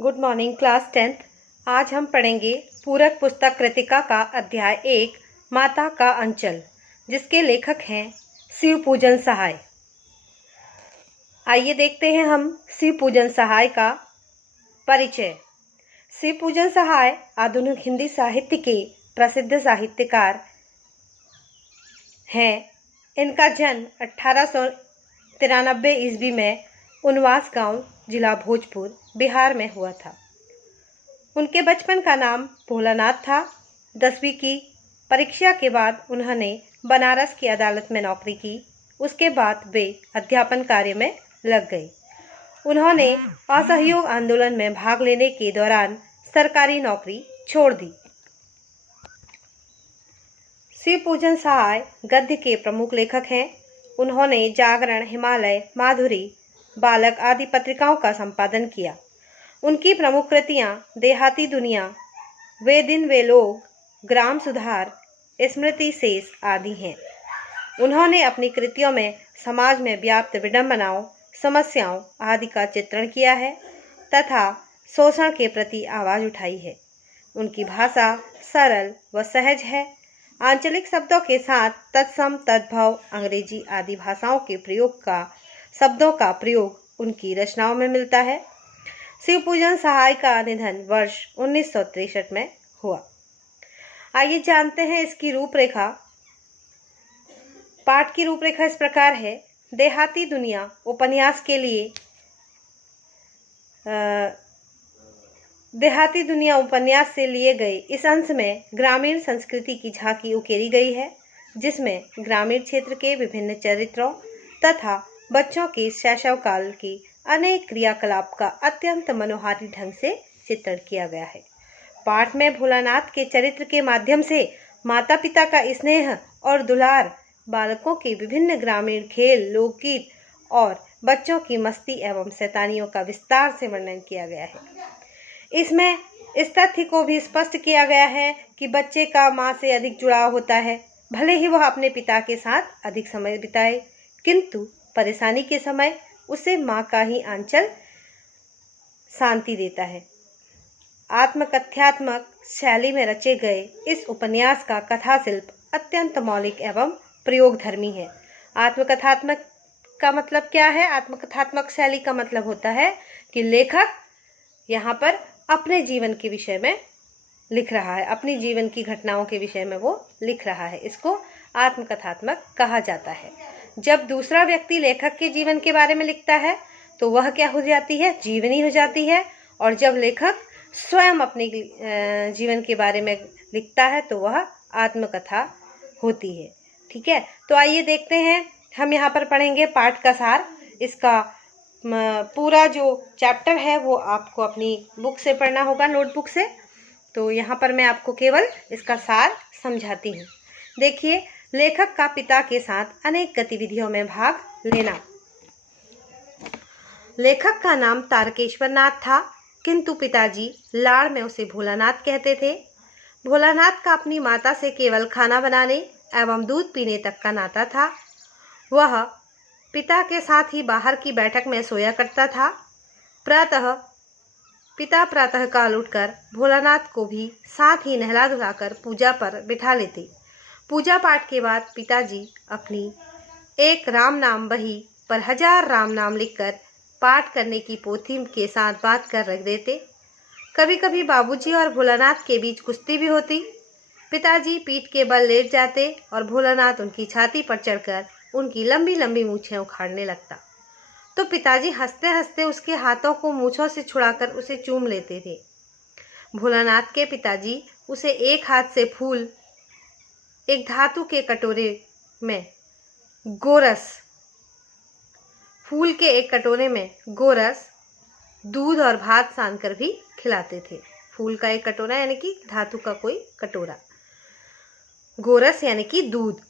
Good morning class 10th। आज हम पढ़ेंगे पूरक पुस्तक कृतिका का अध्याय 1 माता का अंचल, जिसके लेखक हैं शिव पूजन सहाय। आइए देखते हैं हम शिव पूजन सहाय का परिचय। शिव पूजन सहाय आधुनिक हिंदी साहित्य के प्रसिद्ध साहित्यकार हैं। इनका जन्म 1893 ईस्वी में उनवास गांव, जिला भोजपुर, बिहार में हुआ था। उनके बचपन का नाम भोलानाथ था। 10वीं की परीक्षा के बाद उन्होंने बनारस की अदालत में नौकरी की। उसके बाद वे अध्यापन कार्य में लग गए। उन्होंने असहयोग आंदोलन में भाग लेने के दौरान सरकारी नौकरी छोड़ दी। शिव पूजन सहाय गद्य के प्रमुख लेखक हैं। उन्होंने जागरण, हिमालय, माधुरी, बालक आदि पत्रिकाओं का संपादन किया। उनकी प्रमुख कृतियां देहाती दुनिया, वे दिन वे लोग, ग्राम सुधार, स्मृति शेष आदि हैं। उन्होंने अपनी कृतियों में समाज में व्याप्त विडंबनाओं, समस्याओं आदि का चित्रण किया है तथा शोषण के प्रति आवाज उठाई है। उनकी भाषा सरल व सहज है। आंचलिक शब्दों के साथ तत्सम, तद्भव, अंग्रेजी आदि भाषाओं के शब्दों का प्रयोग उनकी रचनाओं में मिलता है। शिव पूजन सहाय का निधन वर्ष 1963 में हुआ। आइए जानते हैं इसकी रूपरेखा। पाठ की रूपरेखा इस प्रकार है। देहाती दुनिया उपन्यास के लिए देहाती दुनिया उपन्यास से लिए गए इस अंश में ग्रामीण संस्कृति की झांकी उकेरी गई है, जिसमें ग्रामीण क्षेत्र के विभिन्न चरित्रों तथा बच्चों के शैशवकाल की अनेक क्रियाकलाप का अत्यंत मनोहारी ढंग से चित्रण किया गया है। पाठ में भोलानाथ के चरित्र के माध्यम से माता पिता का स्नेह और दुलार, बालकों के विभिन्न ग्रामीण खेल, लोकगीत और बच्चों की मस्ती एवं शैतानियों का विस्तार से वर्णन किया गया है। इसमें इस तथ्य को भी स्पष्ट किया गया है कि बच्चे का माँ से अधिक जुड़ाव होता है। भले ही वह अपने पिता के साथ अधिक समय बिताए, किंतु परेशानी के समय उसे माँ का ही आंचल शांति देता है। आत्मकथ्यात्मक शैली में रचे गए इस उपन्यास का कथा शिल्प अत्यंत मौलिक एवं प्रयोगधर्मी है। आत्मकथात्मक का मतलब क्या है? आत्मकथात्मक शैली का मतलब होता है कि लेखक यहाँ पर अपने जीवन के विषय में लिख रहा है, अपनी जीवन की घटनाओं के विषय में वो लिख रहा है। इसको आत्मकथात्मक कहा जाता है। जब दूसरा व्यक्ति लेखक के जीवन के बारे में लिखता है तो वह क्या हो जाती है? जीवनी हो जाती है। और जब लेखक स्वयं अपने जीवन के बारे में लिखता है तो वह आत्मकथा होती है। ठीक है, तो आइए देखते हैं। हम यहाँ पर पढ़ेंगे पाठ का सार। इसका पूरा जो चैप्टर है वो आपको अपनी बुक से पढ़ना होगा, नोटबुक से। तो यहाँ पर मैं आपको केवल इसका सार समझाती हूँ। देखिए, लेखक का पिता के साथ अनेक गतिविधियों में भाग लेना। लेखक का नाम तारकेश्वर नाथ था, किंतु पिताजी लाड़ में उसे भोलानाथ कहते थे। भोलानाथ का अपनी माता से केवल खाना बनाने एवं दूध पीने तक का नाता था। वह पिता के साथ ही बाहर की बैठक में सोया करता था। पिता प्रातःकाल उठकर भोलानाथ को भी साथ ही नहला धुलाकर पूजा पर बिठा लेते। पूजा पाठ के बाद पिताजी अपनी एक राम नाम बही पर 1000 राम नाम लिखकर पाठ करने की पोथी के साथ बात कर रख देते। कभी कभी बाबूजी और भोलानाथ के बीच कुश्ती भी होती। पिताजी पीठ के बल लेट जाते और भोलानाथ उनकी छाती पर चढ़कर उनकी लंबी लंबी मूछें उखाड़ने लगता। तो पिताजी हंसते हंसते उसके हाथों को मूछों से छुड़ाकर उसे चूम लेते थे। भोलानाथ के पिताजी उसे एक हाथ से फूल, एक धातु के कटोरे में गोरस, दूध और भात सानकर भी खिलाते थे। फूल का एक कटोरा यानी कि धातु का कोई कटोरा, गोरस यानी कि दूध।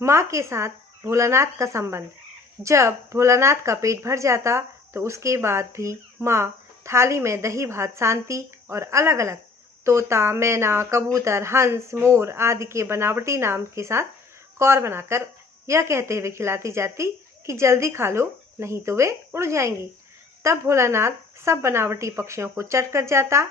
माँ के साथ भोलानाथ का संबंध। जब भोलानाथ का पेट भर जाता तो उसके बाद भी माँ थाली में दही भात सानती और अलग अलग तोता, मैना, कबूतर, हंस, मोर आदि के बनावटी नाम के साथ कौर बनाकर यह कहते हुए खिलाती जाती कि जल्दी खा लो, नहीं तो वे उड़ जाएंगे। तब भोलानाथ सब बनावटी पक्षियों को चट कर जाता।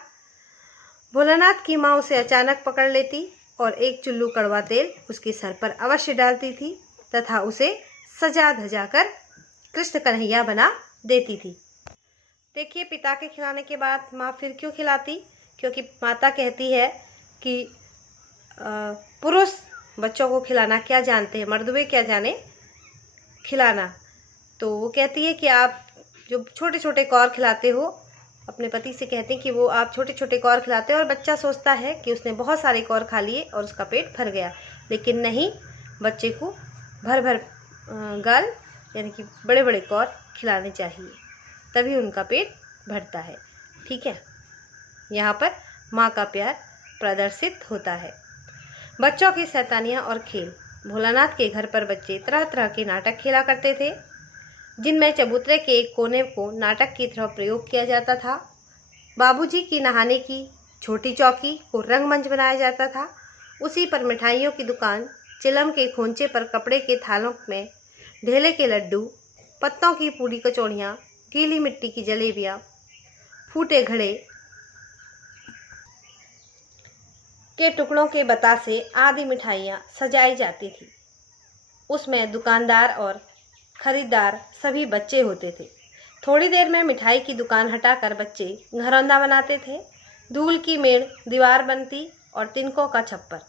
भोलानाथ की माँ उसे अचानक पकड़ लेती और एक चुल्लू कड़वा तेल उसके सर पर अवश्य डालती थी तथा उसे सजा धजा कर कृष्ण कन्हैया बना देती थी। देखिए, पिता के खिलाने के बाद माँ फिर क्यों खिलाती? क्योंकि माता कहती है कि पुरुष बच्चों को खिलाना क्या जानते हैं, मर्दवे क्या जाने खिलाना। तो वो कहती है कि आप जो छोटे छोटे कौर खिलाते हो, अपने पति से कहते हैं कि वो आप छोटे छोटे कौर खिलाते हो, और बच्चा सोचता है कि उसने बहुत सारे कौर खा लिए और उसका पेट भर गया, लेकिन नहीं, बच्चे को भर भर गाल यानी कि बड़े बड़े कौर खिलाने चाहिए, तभी उनका पेट भरता है। ठीक है, यहाँ पर माँ का प्यार प्रदर्शित होता है। बच्चों की शैतानियाँ और खेल। भोलानाथ के घर पर बच्चे तरह तरह के नाटक खेला करते थे, जिनमें चबूतरे के एक कोने को नाटक की तरह प्रयोग किया जाता था। बाबूजी की नहाने की छोटी चौकी को रंगमंच बनाया जाता था। उसी पर मिठाइयों की दुकान, चिलम के खोंचे पर कपड़े के थालों में ढेले के लड्डू, पत्तों की पूरी कचौड़ियाँ, गीली मिट्टी की जलेबियाँ, फूटे घड़े के टुकड़ों के बतासे आदि मिठाइयाँ सजाई जाती थी। उसमें दुकानदार और खरीदार सभी बच्चे होते थे। थोड़ी देर में मिठाई की दुकान हटाकर बच्चे घरौंदा बनाते थे। धूल की मेड़, दीवार बनती और तिनकों का छप्पर,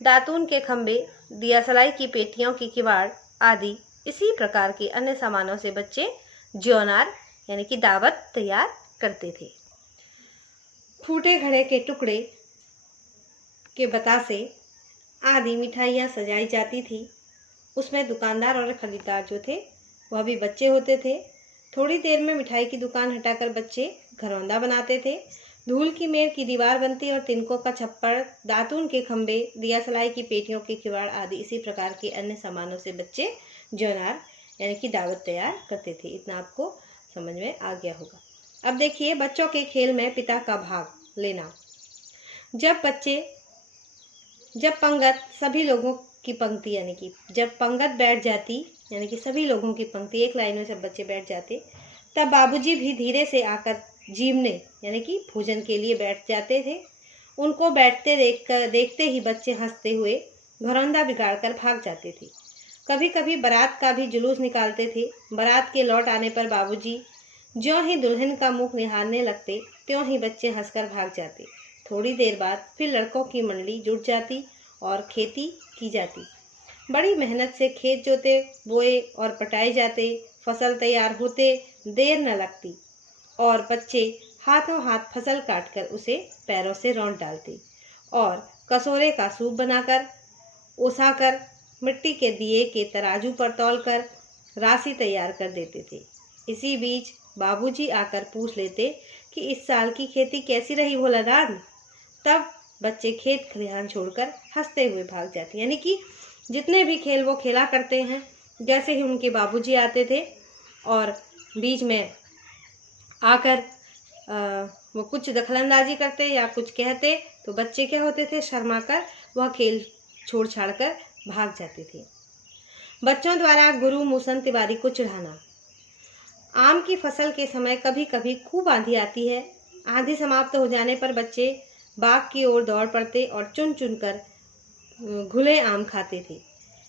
दातून के खंभे, दिया सलाई की पेटियों की किवाड़ आदि इसी प्रकार के अन्य सामानों से बच्चे ज्योनार यानी कि दावत तैयार करते थे। फूटे घड़े के टुकड़े के बतासे आदि मिठाइयाँ सजाई जाती थी। उसमें दुकानदार और खरीदार जो थे वह भी बच्चे होते थे। थोड़ी देर में मिठाई की दुकान हटाकर बच्चे घरौंदा बनाते थे। धूल की मेड़ की दीवार बनती और तिनकों का छप्पर, दातून के खंभे, दिया सलाई की पेटियों के किवाड़ आदि इसी प्रकार के अन्य सामानों से बच्चे ज्योनार यानी कि दावत तैयार करते थे। इतना आपको समझ में आ गया होगा। अब देखिए, बच्चों के खेल में पिता का भाग लेना। जब पंगत सभी लोगों की पंक्ति यानी कि जब पंगत बैठ जाती यानी कि सभी लोगों की पंक्ति एक लाइन में सब बच्चे बैठ जाते, तब बाबूजी भी धीरे से आकर जीवने यानी कि भोजन के लिए बैठ जाते थे। उनको बैठते देखते ही बच्चे हंसते हुए घरौंदा बिगाड़कर भाग जाते थे। कभी कभी बारात का भी जुलूस निकालते थे। बारात के लौट आने पर बाबूजी ज्यों ही दुल्हन का मुख निहारने लगते, त्यों ही बच्चे हंसकर भाग जाते। थोड़ी देर बाद फिर लड़कों की मंडली जुट जाती और खेती की जाती। बड़ी मेहनत से खेत जोते, बोए और पटाए जाते। फसल तैयार होते देर न लगती और बच्चे हाथों हाथ फसल काटकर उसे पैरों से रौंद डालते और कसोरे का सूप बनाकर ओसाकर मिट्टी के दिए के तराजू पर तौलकर राशि तैयार कर देते थे। इसी बीच बाबूजी आकर पूछ लेते कि इस साल की खेती कैसी रही भोलानाथ। तब बच्चे खेत खलिहान छोड़कर हंसते हुए भाग जाते। यानी कि जितने भी खेल वो खेला करते हैं, जैसे ही उनके बाबूजी आते थे और बीच में आकर वो कुछ दखलंदाजी करते या कुछ कहते, तो बच्चे क्या होते थे, शर्मा कर वह खेल छोड़ छाड़ कर भाग जाते थे। बच्चों द्वारा गुरु मूसन तिवारी को चिढ़ाना। आम की फसल के समय कभी कभी खूब आंधी आती है। आंधी समाप्त हो जाने पर बच्चे बाग की ओर दौड़ पड़ते और चुन चुन कर घुले आम खाते थे।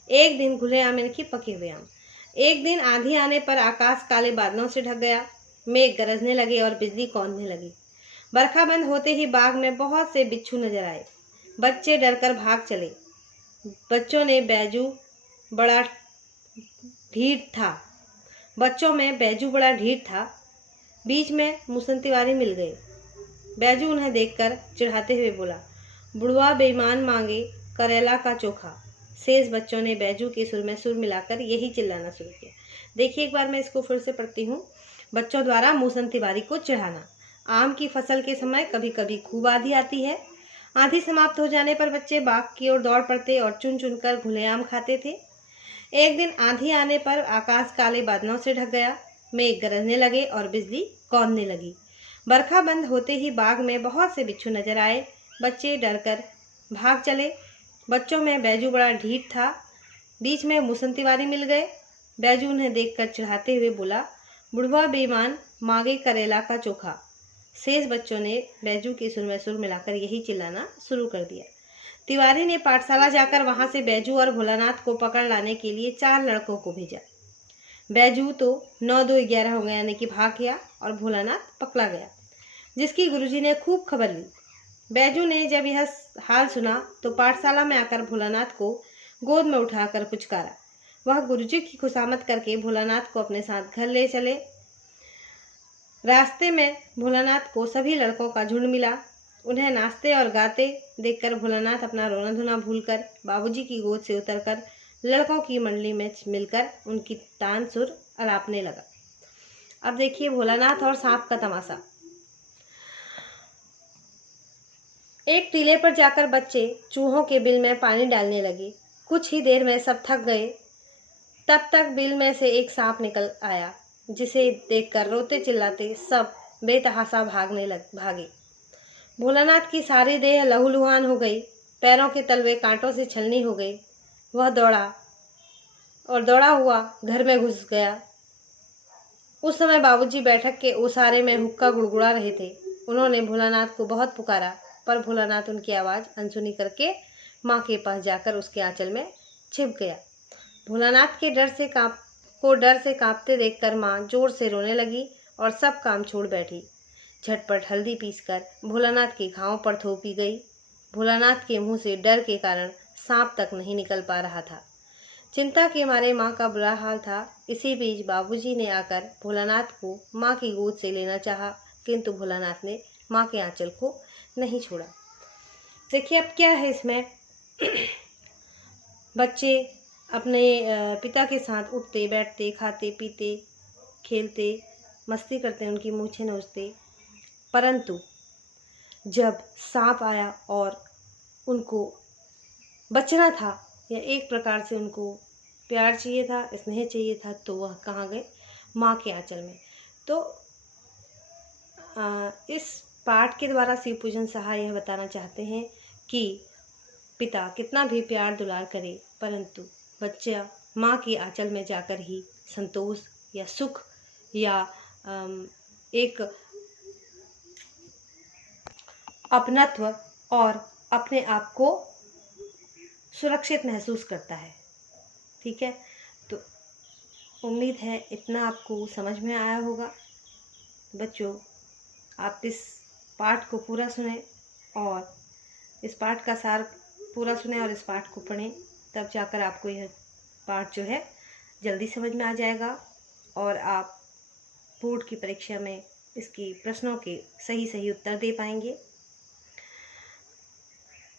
एक दिन घुले आम यानी कि पके हुए आम। एक दिन आंधी आने पर आकाश काले बादलों से ढक गया। मेघ गरजने लगे और बिजली कौंधने लगी। बरखा बंद होते ही बाग में बहुत से बिच्छू नजर आए। बच्चे डरकर भाग चले। बच्चों में बैजू बड़ा ढीठ था। बीच में मूसन तिवारी मिल गए। बैजू उन्हें देखकर चिढ़ाते हुए बोला, बुढ़वा बेईमान मांगे करेला का चोखा। शेष बच्चों ने बैजू के सुर में सुर मिलाकर यही चिल्लाना शुरू किया। देखिए, एक बार मैं इसको फिर से पढ़ती हूँ। बच्चों द्वारा मूसन तिवारी को चिढ़ाना। आम की फसल के समय कभी कभी खूब आंधी आती है। आंधी समाप्त हो जाने पर बच्चे बाग की ओर दौड़ पड़ते और चुन चुन कर घुले आम खाते थे। एक दिन आंधी आने पर आकाश काले बादलों से ढक गया। मेघ गरजने लगे और बिजली कौंधने लगी। बरखा बंद होते ही बाग में बहुत से बिच्छू नजर आए। बच्चे डरकर भाग चले। बच्चों में बैजू बड़ा ढीठ था। बीच में मूसन तिवारी मिल गए। बैजू उन्हें देखकर चिढ़ाते हुए बोला, बुढ़वा बेईमान मांगे करेला का चोखा। शेष बच्चों ने बैजू के सुर में सुर मिलाकर यही चिल्लाना शुरू कर दिया। तिवारी ने पाठशाला जाकर वहां से बैजू और भोलानाथ को पकड़ लाने के लिए 4 लड़कों को भेजा। बैजू तो 9 2 11 हो गया, यानी कि भाग गया, और भोलानाथ पकड़ा गया, जिसकी गुरुजी ने खूब खबर ली। बैजू ने जब यह हाल सुना तो पाठशाला में आकर भोलानाथ को गोद में उठाकर पुचकारा। वह गुरुजी की खुशामद करके भोलानाथ को अपने साथ घर ले चले। रास्ते में भोलानाथ को सभी लड़कों का झुंड मिला। उन्हें नाचते और गाते देखकर भोलानाथ अपना रोना धोना भूलकर बाबूजी की गोद से उतरकर लड़कों की मंडली में मिलकर उनकी तान सुर अलापने लगा। अब देखिए भोलानाथ और सांप का तमाशा। एक टीले पर जाकर बच्चे चूहों के बिल में पानी डालने लगे। कुछ ही देर में सब थक गए। तब तक बिल में से एक सांप निकल आया, जिसे देखकर रोते चिल्लाते सब बेतहाशा भागे। भोलानाथ की सारी देह लहूलुहान हो गई, पैरों के तलवे कांटों से छलनी हो गई। वह दौड़ा हुआ घर में घुस गया। उस समय बाबूजी बैठक के ओसारे में हुक्का गुड़गुड़ा रहे थे। उन्होंने भोलानाथ को बहुत पुकारा, पर भोलानाथ उनकी आवाज़ अनसुनी करके माँ के पास जाकर उसके आंचल में छिप गया। भोलानाथ के डर से कांपते देखकर माँ जोर से रोने लगी और सब काम छोड़ बैठी। झटपट हल्दी पीसकर भोलानाथ के घावों पर थोपी गई। भोलानाथ के मुंह से डर के कारण सांप तक नहीं निकल पा रहा था। चिंता के मारे माँ का बुरा हाल था। इसी बीच बाबूजी ने आकर भोलानाथ को माँ की गोद से लेना चाहा, किंतु भोलानाथ ने माँ के आंचल को नहीं छोड़ा। देखिए अब क्या है इसमें बच्चे अपने पिता के साथ उठते बैठते, खाते पीते, खेलते, मस्ती करते, उनकी मूछें नोचते, परंतु जब सांप आया और उनको बचना था या एक प्रकार से उनको प्यार चाहिए था, स्नेह चाहिए था, तो वह कहाँ गए? माँ के आंचल में। तो इस पाठ के द्वारा शिव पूजन साहा यह बताना चाहते हैं कि पिता कितना भी प्यार दुलार करे, परंतु बच्चा माँ के आंचल में जाकर ही संतोष या सुख या एक अपनत्व और अपने आप को सुरक्षित महसूस करता है। ठीक है, तो उम्मीद है इतना आपको समझ में आया होगा। बच्चों, आप इस पाठ को पूरा सुने और इस पाठ का सार पूरा सुने और इस पाठ को पढ़ें, तब जाकर आपको यह पाठ जो है जल्दी समझ में आ जाएगा और आप बोर्ड की परीक्षा में इसकी प्रश्नों के सही उत्तर दे पाएंगे।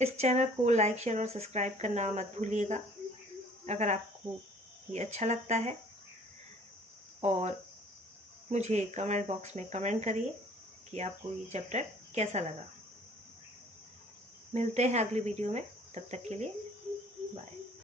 इस चैनल को लाइक, शेयर और सब्सक्राइब करना मत भूलिएगा अगर आपको ये अच्छा लगता है, और मुझे कमेंट बॉक्स में कमेंट करिए कि आपको ये चैप्टर कैसा लगा। मिलते हैं अगली वीडियो में, तब तक के लिए बाय।